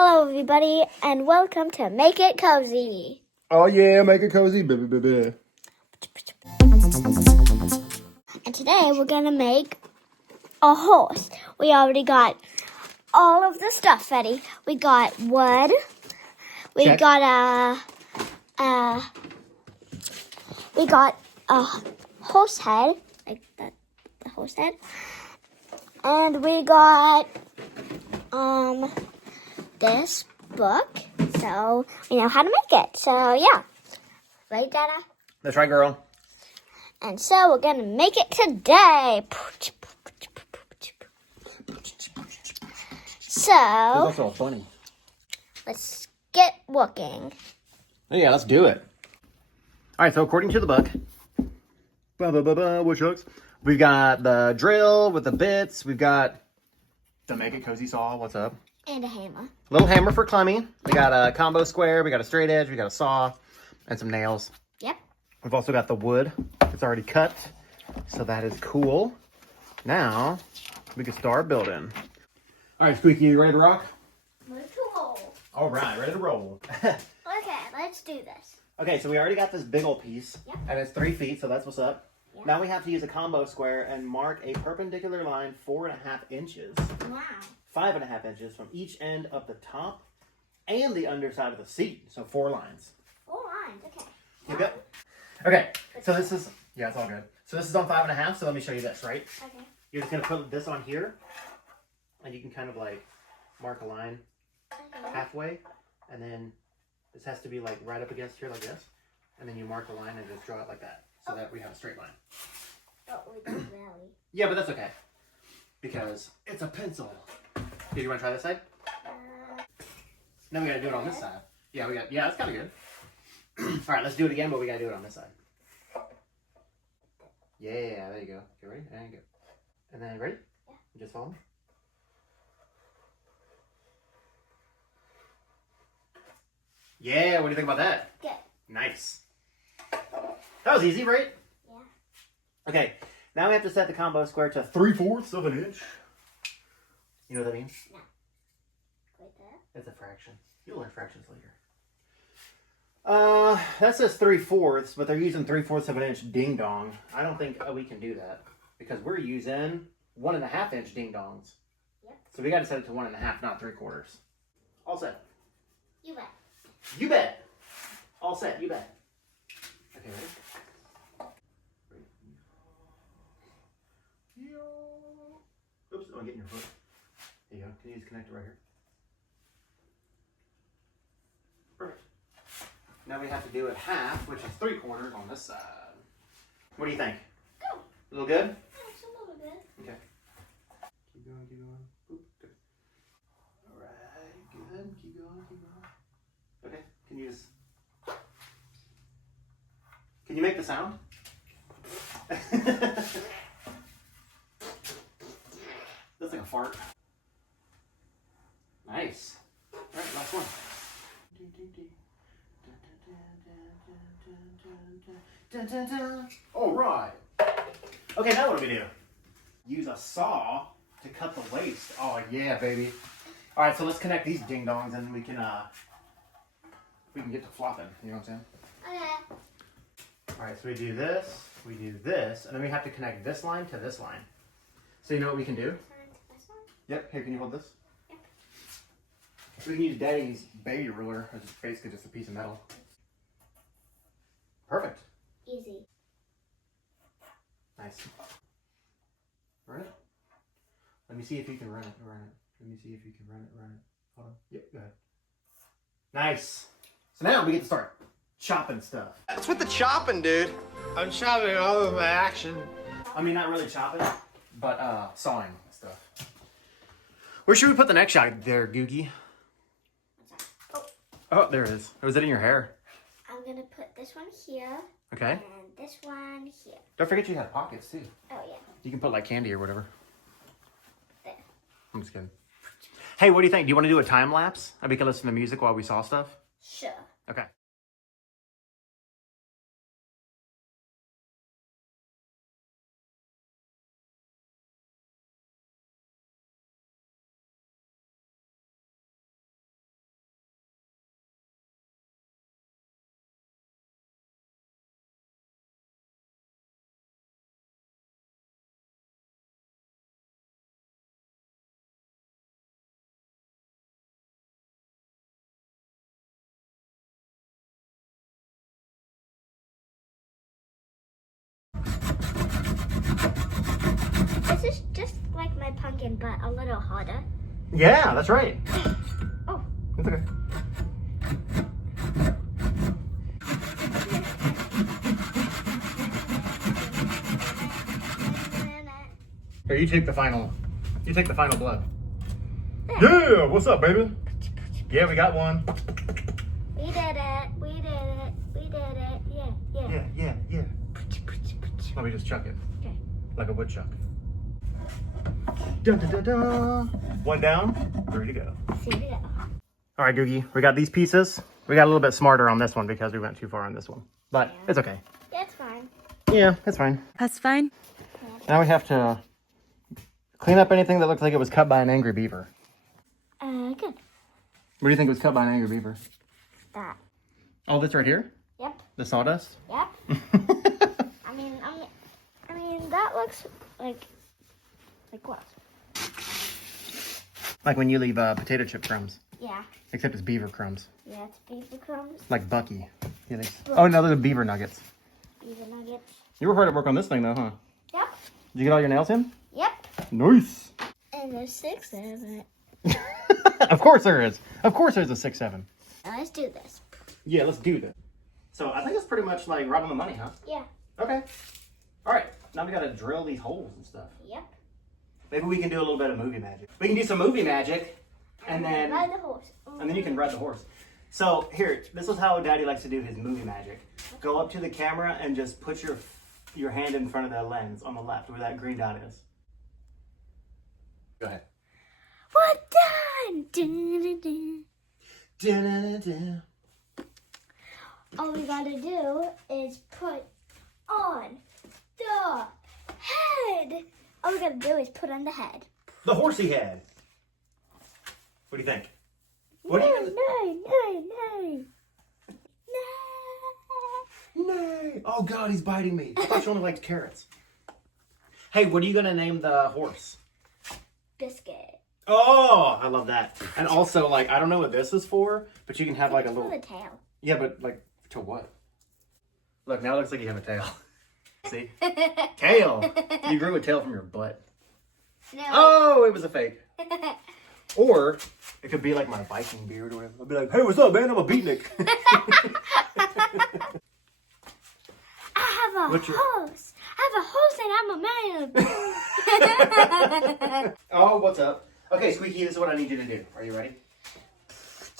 Hello, everybody, and welcome to Make It Cozy. Oh yeah, make it cozy, baby. And today we're gonna make a horse. We already got all of the stuff ready. We got wood. We Check. got a horse head, like the horse head, and we got this book, so we know how to make it. So yeah, right, Dada? That's right, girl. And so we're gonna make it today. So That's all funny. let's get working. Yeah, let's do it. All right, so according to the book, Woodchucks, we've got the drill with the bits. We've got the Make It Cozy saw. What's up? And a hammer. Little hammer for climbing. We got a combo square. We got a straight edge. We got a saw and some nails. Yep. We've also got the wood. It's already cut, so that is cool. Now we can start building. All right, Squeaky, you ready to rock? Ready to roll. All right, ready to roll. Okay, let's do this. Okay, so we already got this big old piece, Yep. and it's 3 feet, so that's what's up. Yep. Now we have to use a combo square and mark a perpendicular line 4.5 inches, Wow. 5.5 inches from each end of the top and the underside of the seat. So 4 lines. 4 lines. Okay. You good? Okay, so this is, yeah, it's all good. So this is on 5.5, so let me show you this, right? Okay. You're just gonna put this on here, and you can kind of like mark a line Okay. halfway, and then this has to be like right up against here like this, and then you mark a line and just draw it like that, so that we have a straight line. Oh, we don't really. Yeah, but that's okay, because it's a pencil. Did you want to try this side? Then we gotta do it on this side. Yeah, that's kind of good. All right, let's do it again, but we gotta do it on this side. Yeah, there you go. Okay, ready? And go. And then ready? Yeah. Just follow me. Yeah, what do you think about that? Good. Nice. That was easy, right? Yeah. Okay, now we have to set the combo square to 3/4 of an inch. You know what that means? No. Right there. It's a fraction. You'll learn fractions later. That says 3/4, but they're using 3/4 of an inch ding dong. I don't think we can do that because we're using 1.5 inch ding dongs. Yep. So we got to set it to 1.5, not 3/4. All set. You bet. You bet. All set. You bet. Okay, ready? Oops, I'm getting your foot. There you go. Can you just connect it right here? Perfect. Now we have to do it half, which is 3/4 on this side. What do you think? Go. A little good? That's a little bit. Okay. Keep going, keep going. Oop, good. All right, good. Keep going, keep going. Okay, can you just... Can you make the sound? That's like a fart. Nice. All right, last one. All right. Okay, now what do we do? Use a saw to cut the waste. Oh yeah, baby. All right, so let's connect these ding dongs, and we can get to flopping. You know what I'm saying? Okay. All right, so we do this, and then we have to connect this line to this line. So you know what we can do? This one? Yep. Here, can you hold this? Yep. We can use Daddy's baby ruler, which is basically just a piece of metal. Perfect. Easy. Nice. Run it. Let me see if you can run it. Let me see if you can run it. Hold on. Yep, go ahead. Nice. So now we get to start chopping stuff. What's with the chopping, dude? I'm chopping all of my action. I mean, not really chopping, but sawing stuff. Where should we put the next shot there, Googie? Oh, there it is. Was it in your hair? I'm gonna put this one here. Okay. And this one here. Don't forget you have pockets, too. Oh, yeah. You can put, like, candy or whatever. There. I'm just kidding. Hey, what do you think? Do you want to do a time lapse? And we can listen to music while we saw stuff? Sure. Okay. is just like my pumpkin, but a little harder. Yeah, that's right. Oh. It's okay. Here, you take the final blow. Yeah, what's up, baby? Yeah, we got one. We did it. We did it. We did it. Yeah. Yeah. Let me just chuck it. Okay. Like a woodchuck. Dun, dun, dun, dun. One down, 3 to go. See you go. All right, Doogie, we got these pieces. We got a little bit smarter on this one because we went too far on this one. But it's okay. That's fine. Yeah, it's fine. That's fine. Now we have to clean up anything that looked like it was cut by an angry beaver. Good. What do you think was cut by an angry beaver? That. All this right here? Yep. The sawdust? Yep. I mean, that looks like what? Like when you leave potato chip crumbs. Yeah. Except it's beaver crumbs. Yeah, it's beaver crumbs. Like Bucky. Yeah, oh, no, those are beaver nuggets. Beaver nuggets. You were hard at work on this thing, though, huh? Yep. Did you get all your nails in? Yep. Nice. And there's 6 of it. Of course there is. Of course there's a 6-7. Now let's do this. Yeah, let's do this. So I think it's pretty much like right on the money, huh? Yeah. Okay. All right. Now we got to drill these holes and stuff. Yep. Maybe we can do a little bit of movie magic. We can do some movie magic, and then Ride the horse. and then you can ride the horse. So here, this is how Daddy likes to do his movie magic. Go up to the camera and just put your hand in front of the lens on the left where that green dot is. Go ahead. We're done. Dun, dun, dun. Da-da-da-da. All we gotta do is put on the head. All we gotta do is put on the head. The horsey head. What do you think? What do you No. Nay! Oh God, he's biting me. I thought you only liked carrots. Hey, what are you gonna name the horse? Biscuit. Oh, I love that. And also, like, I don't know what this is for, but you can have like a For little. the tail. Yeah, but like to what? Look, now it looks like you have a tail. See? Tail. You grew a tail from your butt. No. Oh, it was a fake. Or it could be like my Viking beard or whatever. I'll be like, hey, what's up, man? I'm a beatnik. I have a What's your- horse. I have a horse and I'm a man. Oh, what's up? Okay, Squeaky, this is what I need you to do. Are you ready?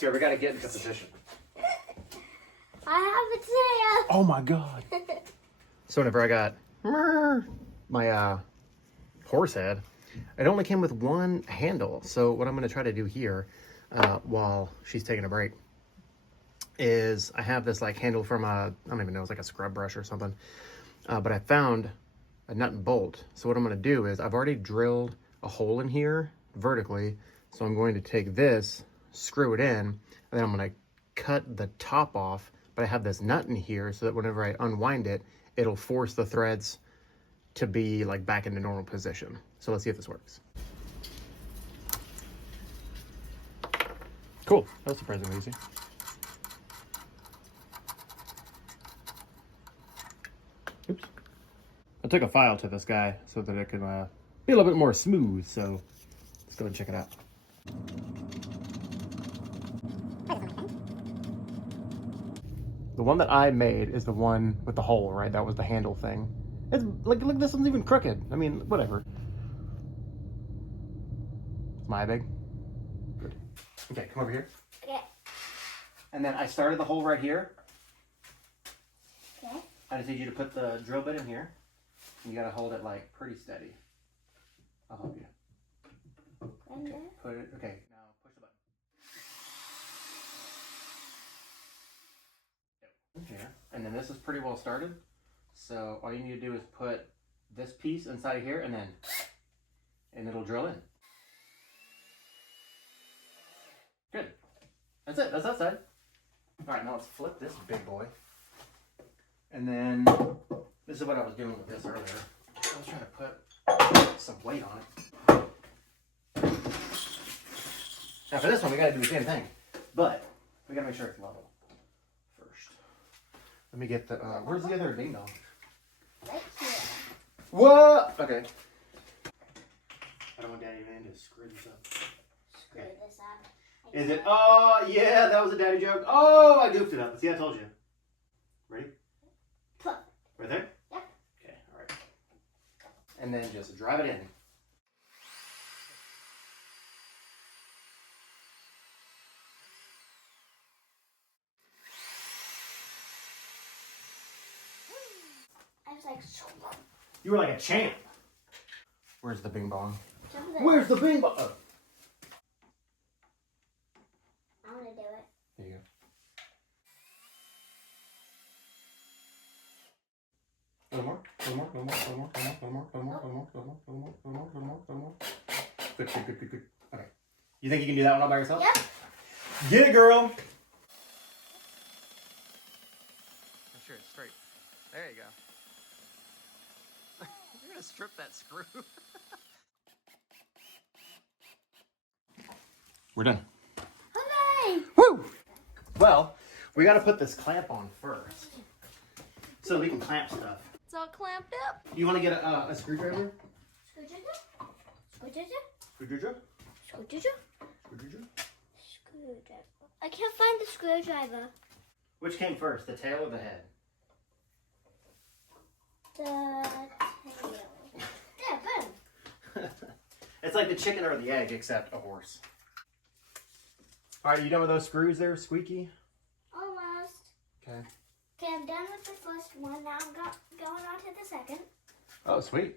Here, we gotta get into position. I have a tail. Oh my God. So whenever I got my horse head, it only came with one handle. So what I'm gonna try to do here while she's taking a break is I have this like handle from I don't even know, it's like a scrub brush or something. But I found a nut and bolt. So what I'm gonna do is I've already drilled a hole in here vertically. So I'm going to take this, screw it in, and then I'm gonna cut the top off. But I have this nut in here so that whenever I unwind it, it'll force the threads to be like back into normal position. So let's see if this works. Cool, that was surprisingly easy. Oops. I took a file to this guy so that it could be a little bit more smooth, so let's go and check it out. The one that I made is the one with the hole, right? That was the handle thing. It's like, look, this one's even crooked. I mean, whatever. Am I big? Good. Okay, come over here. Okay. And then I started the hole right here. Okay. I just need you to put the drill bit in here. You gotta hold it like pretty steady. I'll help you. Okay. Put it, okay, now push the button. Here. And then this is pretty well started. So all you need to do is put this piece inside of here and it'll drill in. Good. That's it. That's that side. All right, now let's flip this big boy. And then this is what I was doing with this earlier. I was trying to put some weight on it. Now for this one, we got to do the same thing, but we got to make sure it's level first. Let me get the. Where's the other ding dong? Right here. What? Okay. I don't want Daddy Van to screw this up. Screw this up. Is it? Oh, yeah, that was a daddy joke. Oh, I goofed it up. See, I told you. Ready? Put. Right there? Yep. Okay, all right. And then just drive it in. I was like, You were like a champ. Where's the bing bong? jump in. Where's the bing bong? Oh. I want to do it. There you go. A little more, a little more, a little more, a little more, a little more, a little more, a little more, a little more, a little more, a little more, a little more, a little more. Good, good, good, good, good. Okay. You think you can do that one all by yourself? Yep. Get it, girl. Make sure it's straight. There you go. You're gonna strip that screw. We're done. Hooray! Woo! Well, we got to put this clamp on first, so we can clamp stuff. It's all clamped up. You want to get a screwdriver? Screwdriver? Screwdriver? Screwdriver? Screwdriver? Screwdriver? Screwdriver. I can't find the screwdriver. Which came first, the tail or the head? The tail. There, boom. It's like the chicken or the egg, except a horse. All right, you done with those screws there, Squeaky? Almost. Okay. Okay, I'm done with the first one. Now I'm going on to the second. Oh, sweet.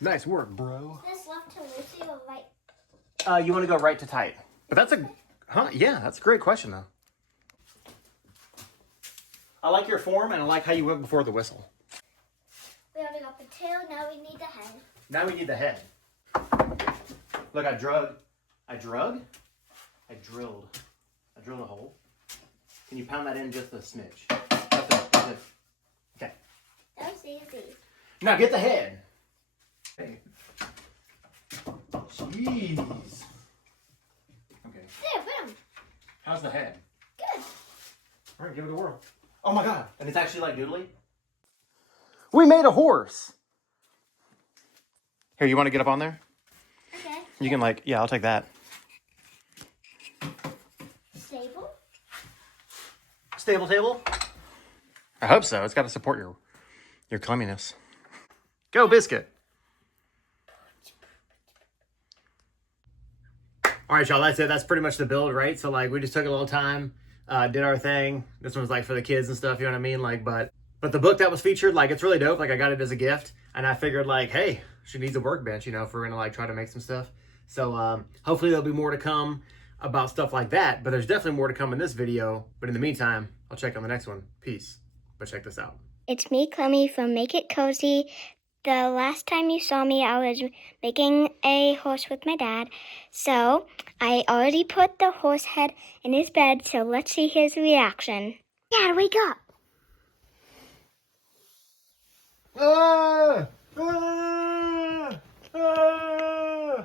Nice work, bro. This left to Lucy or right? You want to go right to tight. But that's yeah, that's a great question, though. I like your form, and I like how you went before the whistle. We already got the tail. Now we need the head. Now we need the head. Look, I drilled a hole. Can you pound that in just a smidge? That's it. That's it. Okay. That was easy. Now get the head. Hey. Jeez. Okay. There, boom. How's the head? Good. All right, give it a whirl. Oh my God. And it's actually like doodly? We made a horse. Here, you want to get up on there? Okay. You can yeah, I'll take that. Stable. Stable table? I hope so. It's got to support your cleanliness. Go, Biscuit. All right, y'all, that's it. That's pretty much the build, right? So, we just took a little time, did our thing. This one's, for the kids and stuff, you know what I mean? But the book that was featured, it's really dope. I got it as a gift, and I figured, hey, she needs a workbench, if we're going to, try to make some stuff. So, hopefully there'll be more to come about stuff like that, but there's definitely more to come in this video. But in the meantime, I'll check on the next one. Peace. But check this out. It's me, Clemmy, from Make It Cozy. The last time you saw me, I was making a horse with my dad. So I already put the horse head in his bed, so let's see his reaction. Dad, wake up. Ah! Ah! Ah!